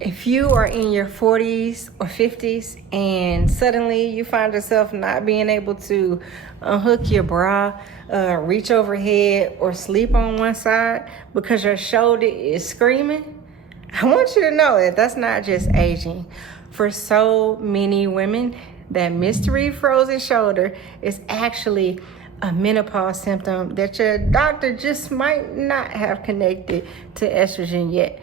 If you are in your 40s or 50s and suddenly you find yourself not being able to unhook your bra, reach overhead, or sleep on one side because your shoulder is screaming, I want you to know that that's not just aging. For so many women, that mystery frozen shoulder is actually a menopause symptom that your doctor just might not have connected to estrogen yet.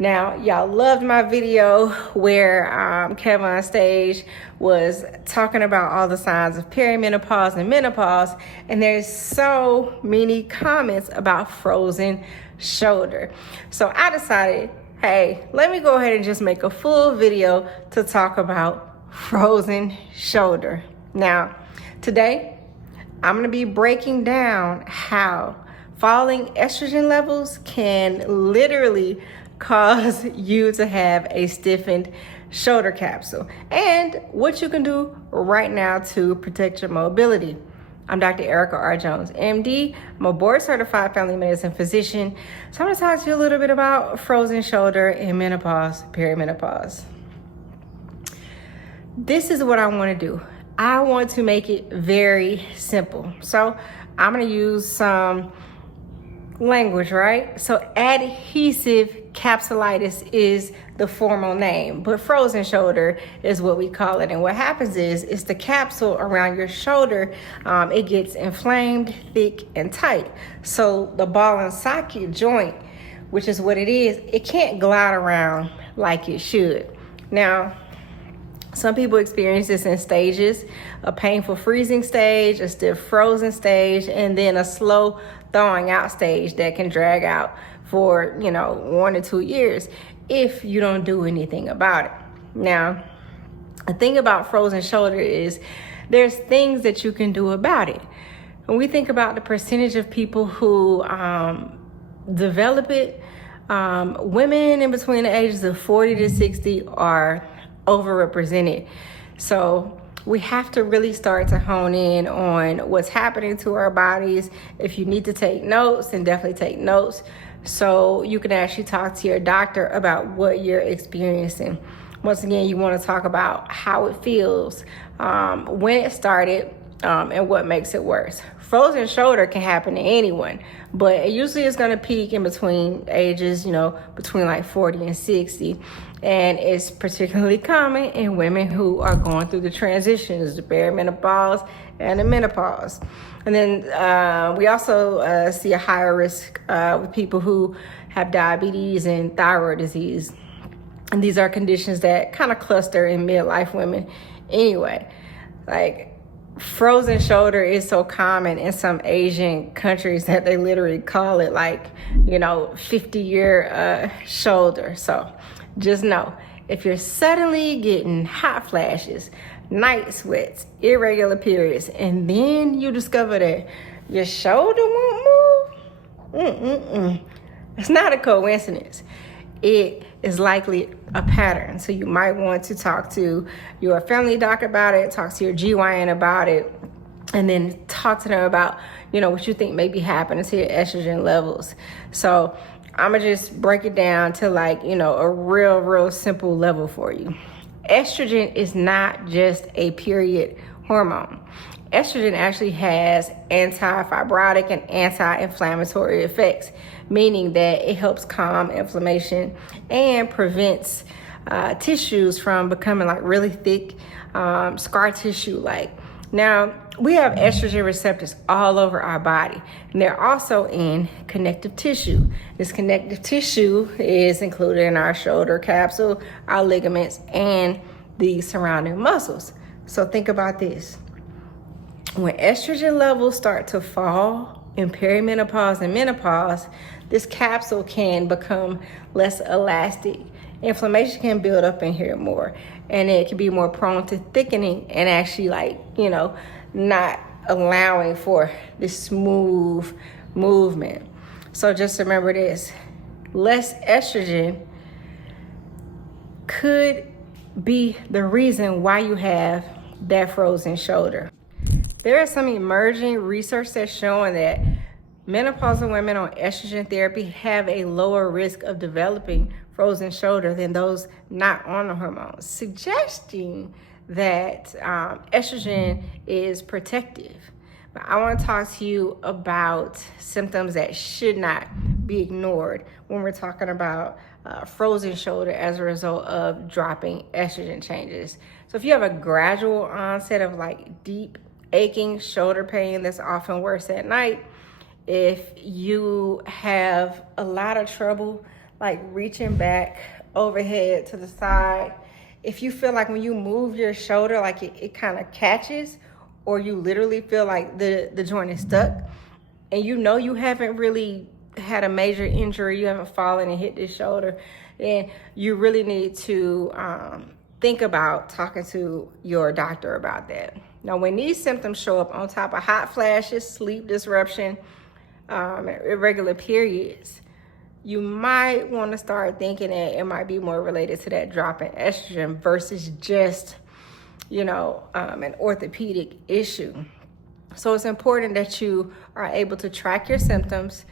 Now, y'all loved my video where Kevin on stage was talking about all the signs of perimenopause and menopause, and there's so many comments about frozen shoulder. So I decided, hey, let me go ahead and just make a full video to talk about frozen shoulder. Now, today, I'm gonna be breaking down how falling estrogen levels can literally cause you to have a stiffened shoulder capsule and what you can do right now to protect your mobility. I'm Dr. Erica R. Jones, MD. I'm a board certified family medicine physician. So I'm gonna talk to you a little bit about frozen shoulder and menopause, perimenopause. This is what I wanna do. I want to make it very simple. So I'm gonna use some language, right? So adhesive capsulitis is the formal name, but frozen shoulder is what we call it. And what happens is the capsule around your shoulder, it gets inflamed, thick, and tight. So the ball and socket joint, which is what it is, it can't glide around like it should. Now, some people experience this in stages: a painful freezing stage, a stiff frozen stage, and then a slow thawing out stage that can drag out for 1 to 2 years if you don't do anything about it. Now, the thing about frozen shoulder is there's things that you can do about it. When we think about the percentage of people who develop it, women in between the ages of 40 to 60 are overrepresented. So we have to really start to hone in on what's happening to our bodies. If you need to take notes, then definitely take notes so you can actually talk to your doctor about what you're experiencing. Once again, you want to talk about how it feels, when it started, and what makes it worse. Frozen shoulder can happen to anyone, but it usually is going to peak in between ages, between like 40 and 60. And it's particularly common in women who are going through the transitions, the perimenopause and the menopause. And then we also see a higher risk with people who have diabetes and thyroid disease. And these are conditions that kind of cluster in midlife women anyway. Like, frozen shoulder is so common in some Asian countries that they literally call it 50-year shoulder. So just know, if you're suddenly getting hot flashes, night sweats, irregular periods, and then you discover that your shoulder won't move, it's not a coincidence. It is likely a pattern. So you might want to talk to your family doctor about it, talk to your GYN about it, and then talk to them about, what you think may be happening to your estrogen levels. So I'm gonna just break it down to a real simple level for you. Estrogen is not just a period hormone. Estrogen actually has anti-fibrotic and anti-inflammatory effects, meaning that it helps calm inflammation and prevents tissues from becoming really thick, scar tissue like. Now, we have estrogen receptors all over our body, and they're also in connective tissue. This connective tissue is included in our shoulder capsule, our ligaments, and the surrounding muscles. So think about this. When estrogen levels start to fall in perimenopause and menopause, this capsule can become less elastic. Inflammation can build up in here more, and it can be more prone to thickening and actually not allowing for this smooth movement. So just remember this: less estrogen could be the reason why you have that frozen shoulder. There is some emerging research that's showing that menopausal women on estrogen therapy have a lower risk of developing frozen shoulder than those not on the hormones, suggesting that estrogen is protective. But I want to talk to you about symptoms that should not be ignored when we're talking about frozen shoulder as a result of dropping estrogen changes. So if you have a gradual onset of like deep aching shoulder pain that's often worse at night, if you have a lot of trouble like reaching back overhead to the side, if you feel like when you move your shoulder like it kind of catches, or you literally feel like the joint is stuck, and you know you haven't really had a major injury, you haven't fallen and hit this shoulder, then you really need to think about talking to your doctor about that. Now, when these symptoms show up on top of hot flashes, sleep disruption, irregular periods, you might want to start thinking that it might be more related to that drop in estrogen versus just, an orthopedic issue. So it's important that you are able to track your symptoms,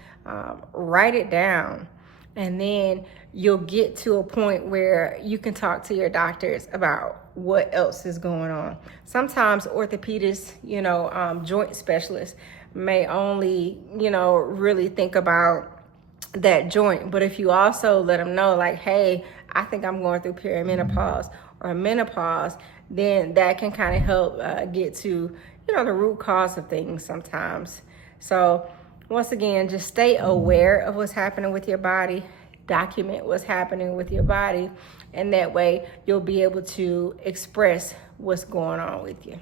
write it down, and then you'll get to a point where you can talk to your doctors about what else is going on. Sometimes orthopedists, joint specialists may only, really think about that joint. But if you also let them know like, hey, I think I'm going through perimenopause or menopause, then that can kind of help get to, the root cause of things sometimes. So once again, just stay aware of what's happening with your body, document what's happening with your body, and that way you'll be able to express what's going on with you.